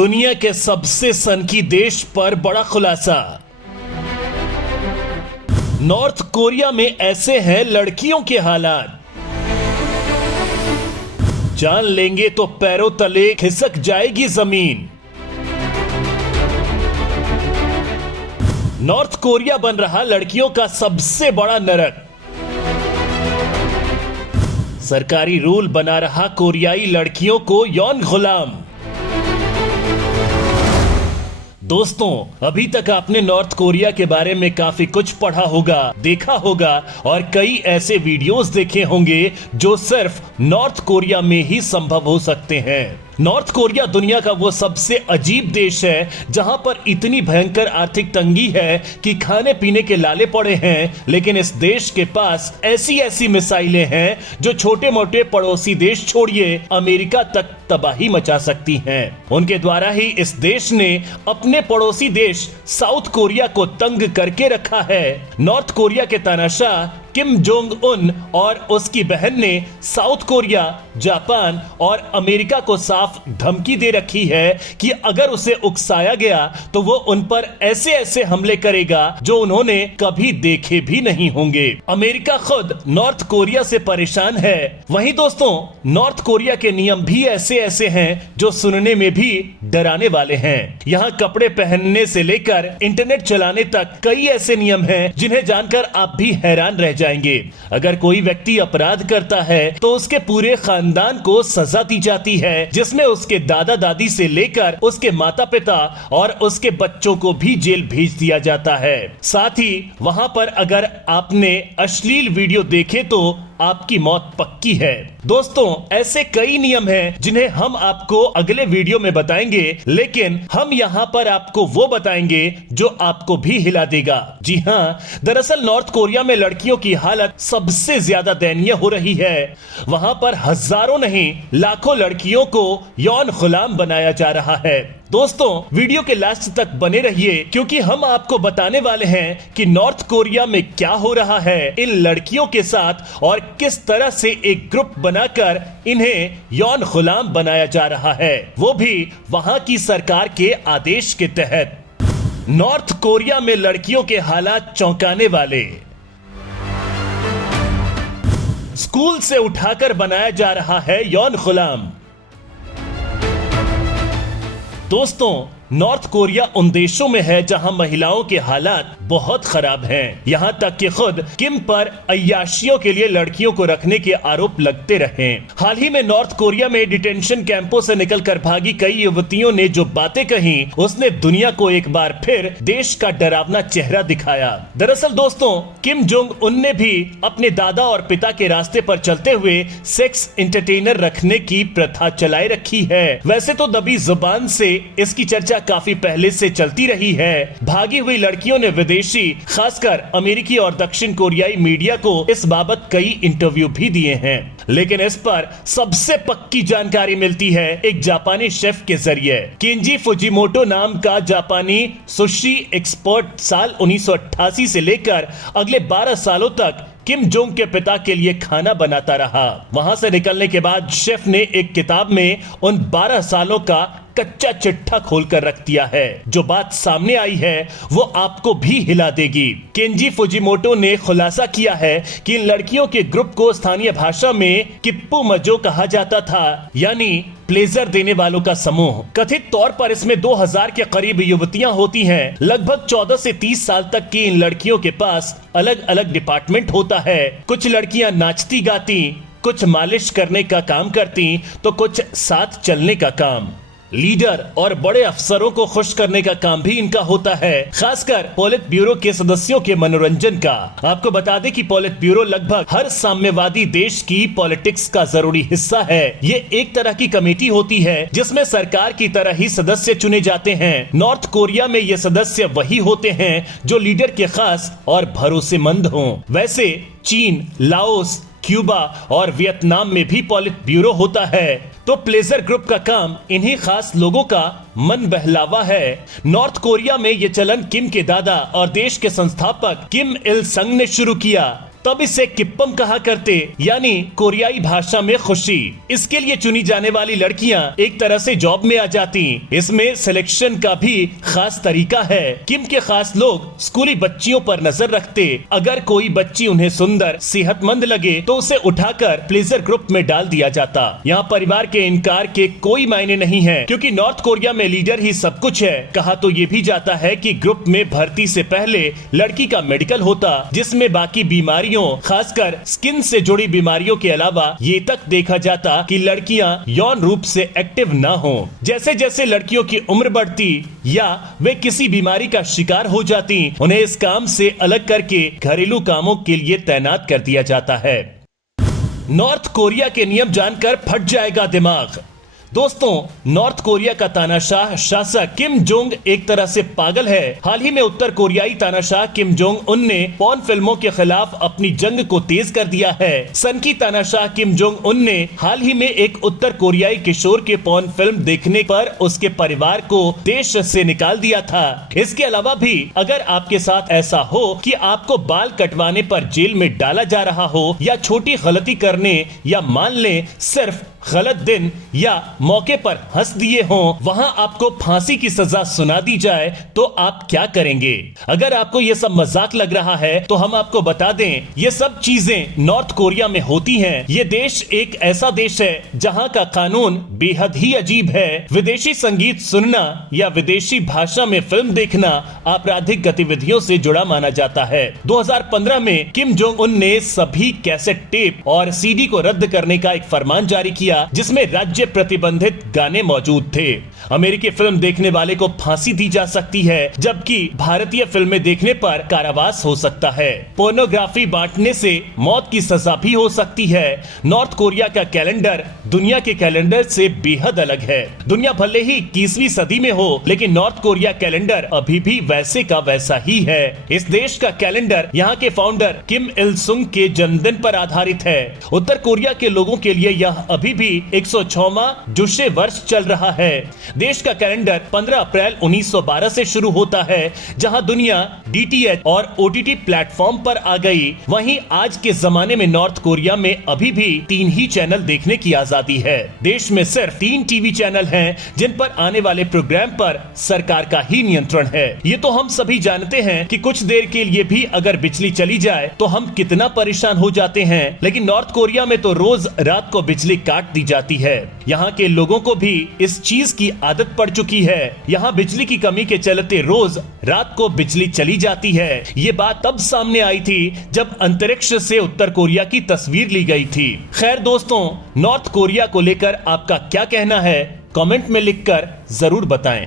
दुनिया के सबसे सनकी देश पर बड़ा खुलासा। नॉर्थ कोरिया में ऐसे हैं लड़कियों के हालात। जान लेंगे तो पैरों तले खिसक जाएगी जमीन। नॉर्थ कोरिया बन रहा लड़कियों का सबसे बड़ा नरक। सरकारी रूल बना रहा कोरियाई लड़कियों को यौन गुलाम। दोस्तों, अभी तक आपने नॉर्थ कोरिया के बारे में काफी कुछ पढ़ा होगा, देखा होगा और कई ऐसे वीडियोस देखे होंगे जो सिर्फ नॉर्थ कोरिया में ही संभव हो सकते हैं। नॉर्थ कोरिया दुनिया का वो सबसे अजीब देश है जहां पर इतनी भयंकर आर्थिक तंगी है कि खाने पीने के लाले पड़े हैं, लेकिन इस देश के पास ऐसी ऐसी मिसाइलें हैं जो छोटे मोटे पड़ोसी देश छोड़िए अमेरिका तक तबाही मचा सकती हैं। उनके द्वारा ही इस देश ने अपने पड़ोसी देश साउथ कोरिया को तंग करके रखा है। नॉर्थ कोरिया के तानाशाह किम जोंग उन और उसकी बहन ने साउथ कोरिया, जापान और अमेरिका को साफ धमकी दे रखी है कि अगर उसे उकसाया गया तो वो उन पर ऐसे ऐसे हमले करेगा जो उन्होंने कभी देखे भी नहीं होंगे। अमेरिका खुद नॉर्थ कोरिया से परेशान है। वहीं दोस्तों, नॉर्थ कोरिया के नियम भी ऐसे ऐसे हैं जो सुनने में भी डराने वाले हैं। यहाँ कपड़े पहनने से लेकर इंटरनेट चलाने तक कई ऐसे नियम हैं जिन्हें जानकर आप भी हैरान रह जाएंगे। अगर कोई व्यक्ति अपराध करता है तो उसके पूरे खानदान को सजा दी जाती है, जिसमें उसके दादा दादी से लेकर उसके माता पिता और उसके बच्चों को भी जेल भेज दिया जाता है। साथ ही वहां पर अगर आपने अश्लील वीडियो देखे तो आपकी मौत पक्की है। दोस्तों, ऐसे कई नियम हैं जिन्हें हम आपको अगले वीडियो में बताएंगे, लेकिन हम यहाँ पर आपको वो बताएंगे जो आपको भी हिला देगा। जी हाँ, दरअसल नॉर्थ कोरिया में लड़कियों की हालत सबसे ज्यादा दयनीय हो रही है। वहां पर हजारों नहीं लाखों लड़कियों को यौन गुलाम बनाया जा रहा है। दोस्तों, वीडियो के लास्ट तक बने रहिए क्योंकि हम आपको बताने वाले हैं कि नॉर्थ कोरिया में क्या हो रहा है इन लड़कियों के साथ और किस तरह से एक ग्रुप बनाकर इन्हें यौन गुलाम बनाया जा रहा है, वो भी वहां की सरकार के आदेश के तहत। नॉर्थ कोरिया में लड़कियों के हालात चौंकाने वाले। स्कूल से उठाकर बनाया जा रहा है यौन गुलाम। दोस्तों, नॉर्थ कोरिया उन देशों में है जहां महिलाओं के हालात बहुत खराब हैं। यहां तक कि खुद किम पर अय्याशियों के लिए लड़कियों को रखने के आरोप लगते रहे। हाल ही में नॉर्थ कोरिया में डिटेंशन कैंपों से निकलकर भागी कई युवतियों ने जो बातें कही, उसने दुनिया को एक बार फिर देश का डरावना चेहरा दिखाया। दरअसल दोस्तों, किम जोंग उन ने भी अपने दादा और पिता के रास्ते पर चलते हुए सेक्स एंटरटेनर रखने की प्रथा चलाए रखी है। वैसे तो दबी जुबान से इसकी चर्चा काफी पहले से चलती रही है। भागी हुई लड़कियों ने विदेशी, खासकर अमेरिकी और दक्षिण कोरियाई मीडिया को इस बाबत कई इंटरव्यू भी दिए हैं, लेकिन इस पर सबसे पक्की जानकारी मिलती है एक जापानी शेफ के जरिए। केंजी फुजिमोटो नाम का जापानी सुशी एक्सपर्ट साल 1988 से लेकर अगले 12 सालों तक किम जोंग के पिता के लिए खाना बनाता रहा। वहां से निकलने के बाद शेफ ने एक किताब में उन 12 सालों का कच्चा चिट्ठा खोलकर रख दिया है। जो बात सामने आई है वो आपको भी हिला देगी। केंजी फुजिमोटो ने खुलासा किया है कि इन लड़कियों के ग्रुप को स्थानीय भाषा में किप्पू मजो कहा जाता था, यानी प्लेजर देने वालों का समूह। कथित तौर पर इसमें 2000 के करीब युवतियां होती हैं। लगभग 14 से 30 साल तक की इन लड़कियों के पास अलग अलग डिपार्टमेंट होता है। कुछ लड़कियां नाचती गाती, कुछ मालिश करने का काम करती तो कुछ साथ चलने का काम। लीडर और बड़े अफसरों को खुश करने का काम भी इनका होता है, खासकर पोलित ब्यूरो के सदस्यों के मनोरंजन का। आपको बता दें कि पोलित ब्यूरो लगभग हर साम्यवादी देश की पॉलिटिक्स का जरूरी हिस्सा है। ये एक तरह की कमेटी होती है जिसमें सरकार की तरह ही सदस्य चुने जाते हैं। नॉर्थ कोरिया में ये सदस्य वही होते हैं जो लीडर के खास और भरोसेमंद हों। वैसे चीन, लाओस, क्यूबा और वियतनाम में भी पोलित ब्यूरो होता है। तो प्लेजर ग्रुप का काम इन्हीं खास लोगों का मन बहलावा है। नॉर्थ कोरिया में ये चलन किम के दादा और देश के संस्थापक किम इल संग ने शुरू किया। तब इसे किप्पम कहा करते, यानी कोरियाई भाषा में खुशी। इसके लिए चुनी जाने वाली लड़कियां एक तरह से जॉब में आ जाती। इसमें सिलेक्शन का भी खास तरीका है। किम के खास लोग स्कूली बच्चियों पर नजर रखते। अगर कोई बच्ची उन्हें सुंदर सेहतमंद लगे तो उसे उठाकर प्लेजर ग्रुप में डाल दिया जाता। यहाँ परिवार के इनकार के कोई मायने नहीं है, क्योंकि नॉर्थ कोरिया में लीडर ही सब कुछ है। कहा तो ये भी जाता है कि ग्रुप में भर्ती से पहले लड़की का मेडिकल होता, जिसमें बाकी बीमारियों खासकर स्किन से जुड़ी बीमारियों के अलावा ये तक देखा जाता कि लड़कियां यौन रूप से एक्टिव ना हो। जैसे जैसे लड़कियों की उम्र बढ़ती या वे किसी बीमारी का शिकार हो जाती, उन्हें इस काम से अलग करके घरेलू कामों के लिए तैनात कर दिया जाता है। नॉर्थ कोरिया के नियम जानकर फट जाएगा दिमाग। दोस्तों, नॉर्थ कोरिया का तानाशाह शासक किम जोंग एक तरह से पागल है। हाल ही में उत्तर कोरियाई तानाशाह किम जोंग उन ने पॉर्न फिल्मों के खिलाफ अपनी जंग को तेज कर दिया है। सनकी तानाशाह किम जोंग उन ने हाल ही में एक उत्तर कोरियाई किशोर के पॉर्न फिल्म देखने पर उसके परिवार को देश से निकाल दिया था। इसके अलावा भी अगर आपके साथ ऐसा हो कि आपको बाल कटवाने पर जेल में डाला जा रहा हो, या छोटी गलती करने या मान लें सिर्फ गलत दिन या मौके पर हंस दिए हों, वहां आपको फांसी की सजा सुना दी जाए तो आप क्या करेंगे? अगर आपको ये सब मजाक लग रहा है तो हम आपको बता दें, ये सब चीजें नॉर्थ कोरिया में होती हैं। ये देश एक ऐसा देश है जहां का कानून बेहद ही अजीब है। विदेशी संगीत सुनना या विदेशी भाषा में फिल्म देखना आपराधिक गतिविधियों से जुड़ा माना जाता है। 2015 में किम जोंग उन ने सभी कैसेट टेप और सीडी को रद्द करने का एक फरमान जारी किया, जिसमें राज्य प्रतिबंधित गाने मौजूद थे। अमेरिकी फिल्म देखने वाले को फांसी दी जा सकती है, जबकि भारतीय फिल्में देखने पर कारावास हो सकता है। पोर्नोग्राफी बांटने से मौत की सजा भी हो सकती है। नॉर्थ कोरिया का कैलेंडर दुनिया के कैलेंडर से बेहद अलग है। दुनिया भले ही 21वीं सदी में हो, लेकिन नॉर्थ कोरिया कैलेंडर अभी भी वैसे का वैसा ही है। इस देश का कैलेंडर यहाँ के फाउंडर किम इल सुंग के जन्मदिन पर आधारित है। उत्तर कोरिया के लोगों के लिए यह अभी भी 106वां जुशे वर्ष चल रहा है। देश का कैलेंडर 15 अप्रैल 1912 से शुरू होता है, जहां दुनिया DTH और OTT प्लेटफॉर्म पर आ गई। वहीं आज के जमाने में नॉर्थ कोरिया में अभी भी 3 ही चैनल देखने की आजादी है। देश में सिर्फ 3 टीवी चैनल हैं, जिन पर आने वाले प्रोग्राम पर सरकार का ही नियंत्रण है। ये तो हम सभी जानते हैं कि कुछ देर के लिए भी अगर बिजली चली जाए तो हम कितना परेशान हो जाते हैं, लेकिन नॉर्थ कोरिया में तो रोज रात को बिजली काट दी जाती है। यहाँ के लोगों को भी इस चीज की आदत पड़ चुकी है। यहाँ बिजली की कमी के चलते रोज रात को बिजली चली जाती है। ये बात तब सामने आई थी जब अंतरिक्ष से उत्तर कोरिया की तस्वीर ली गई थी। खैर दोस्तों, नॉर्थ कोरिया को लेकर आपका क्या कहना है, कमेंट में लिखकर जरूर बताएं।